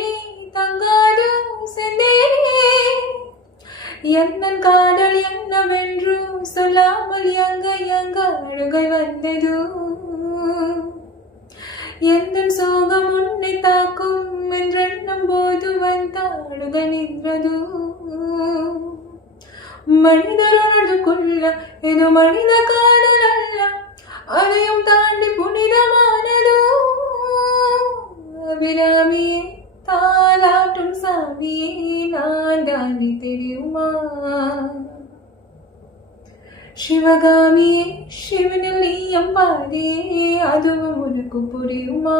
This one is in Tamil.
நீ தங்காது செந்தேனே எந்தன் காதல் என்னவென்று சொல்லாமல் எங்க அழுகை வந்தது எந்தன் சோகம் உன்னை தாக்கும் என்றெண்ணும் போது வந்த அழுகை நின்றது மனிதர் உணர்ந்து கொள்ள இது மனித காதல் அல்ல அதையும் தாண்டி புனிதமானது அபிராமியே தாலாட்டும் சாமியே நான் தாண்டி தெரியுமா சிவகாமியே சிவனில் நீயம் பாதே அதுவும் உனக்கு புரியுமா